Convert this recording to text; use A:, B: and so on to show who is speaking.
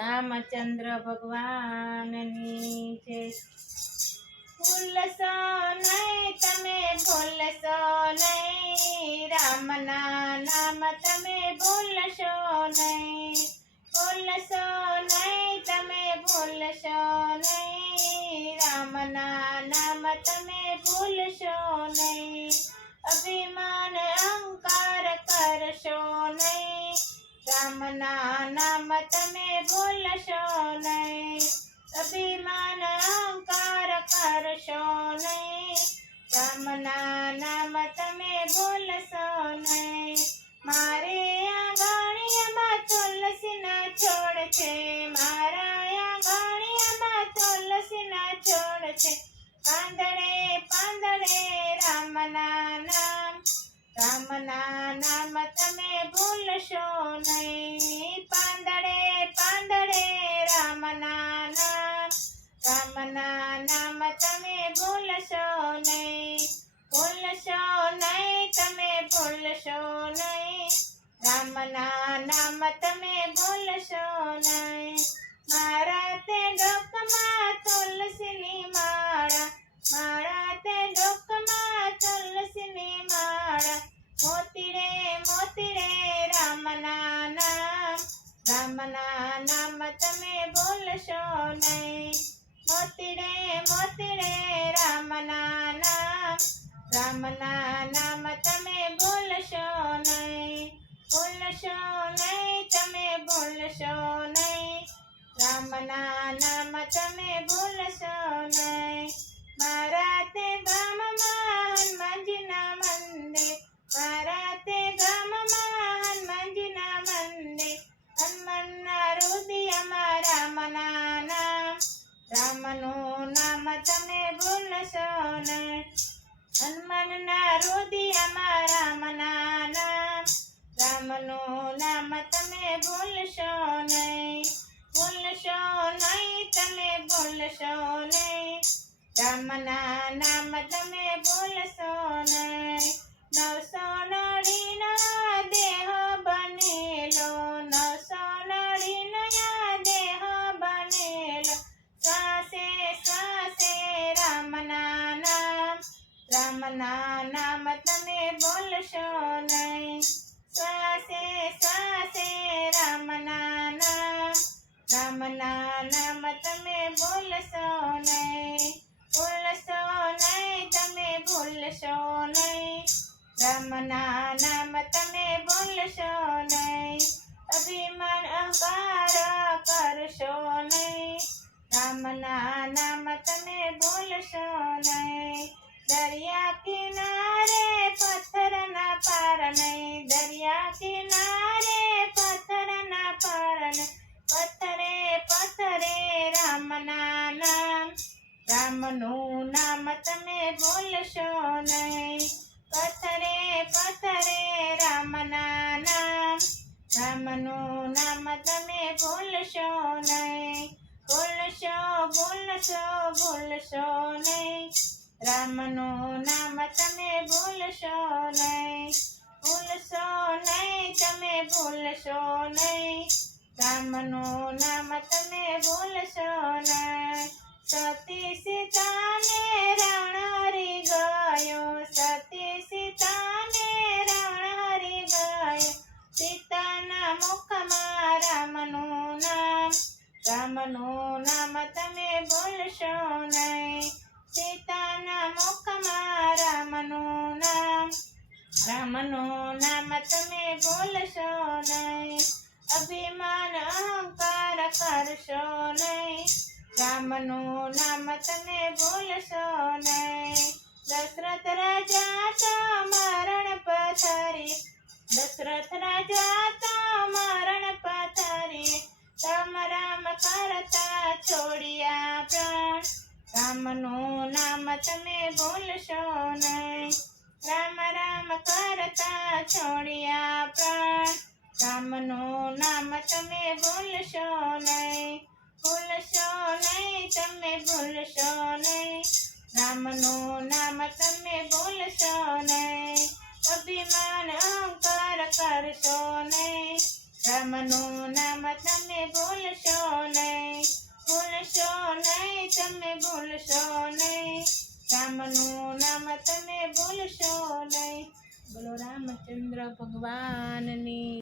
A: રામચંદ્ર ભગવાનની જય ભૂલશો નહીં, તમે ભૂલશો નહીં. રામના નામ તમે ભૂલશો નહીં. ભૂલશો નહીં, તમે ભૂલશો નહીં. રામના નામ તમે ભૂલશો નહીં. અભિમાન અહંકાર કરશો નહીં. રામના નામ તમે ભૂલશો નહીં. અભિમાન અહંકાર કરશો નહીં. રામના નામ તમે ભૂલશો નહીં. મારે આંગણિયામાં તુલસીના છોડ છે. મારા આંગણિયામાં તુલસીના છોડ છે. પાંદડે પાંદડે રામના નામ. રામના નામ તમે ભૂલશો નહીં પાંદડે પાંદડે રામના નામ રામના નામ તમે ભૂલશો નહીં ભૂલશો નહીં તમે ભૂલશો નહીં રામના નામ તમે ભૂલશો નહીં મારા તે ડોકમાં રામના નામ તમે ભૂલશો નહીં. મોતીડે મોતીડે રામના નામ. રામના નામ તમે ભૂલશો નહીં. ભૂલશો નહીં, તમે ભૂલશો નહીં. રામના નામ તમે હનુમાનના રુદિયામાં રામના નામ રામનું નામ તમે ભૂલશો નહીં ભૂલશો નહીં તમે ભૂલશો નહીં રામના નામ તમે ભૂલશો નહીં નવસો નળીનો દેહ બનેલો નવસો નળીનો આ દેહ બનેલો શ્વાસે શ્વાસે રામના નામ રામના નામ તમે शोनय स्वासे स्वासे, राम नाना। राम नाना मत में भूल सोनय भूल सोनय तमे भूल सोनय राम नाना मत में भूल सोनय अभिमान अहंकार कर सोनय राम नाना मत में भूल सोनय રામના નામ રામનું નામ તમે ભૂલશો નહીં પથ્થરે પથ્થરે રામના નામ રામનું નામ તમે ભૂલશો નહીં ભૂલશો ભૂલશો ભૂલશો નહીં રામનું નામ તમે ભૂલશો નહીં ભૂલશો નહીં તમે ભૂલશો નહીં રામનું નામ તમે ભૂલશો નહીં સતી સીતાને રાવણ હરી ગયો સતી સીતાને રાવણ હરી ગયો સીતાના મુખમાં રામનું નામ રામનું નામ તમે ભૂલશો નહીં સીતાના મુખમાં રામનું નામ રામનું નામ તમે ભૂલશો નહીં અભિમાન અહંકાર કરશો નહીં. રામનું નામ તમે ભૂલશો નહીં. દશરથ રાજા તો મરણ પથારી. દશરથ રાજા તો મરણ પથારી. તમ રામ કરતા છોડ્યા પ્રાણ. રામનું નામ તમે ભૂલશો નહીં. રામ રામ કરતા છોડ્યા પ્રાણ. રામનું નામ તમે ભૂલશો નહીં ભૂલશો નહીં તમે ભૂલશો નહીં રામનું નામ તમે ભૂલશો નહીં અભિમાન અહંકાર કરશો નહીં રામનું નામ તમે ભૂલશો નહીં ભૂલશો નહીં તમે ભૂલશો નહીં રામનું નામ તમે ભૂલશો નહીં બોલો રામચંદ્ર ભગવાનની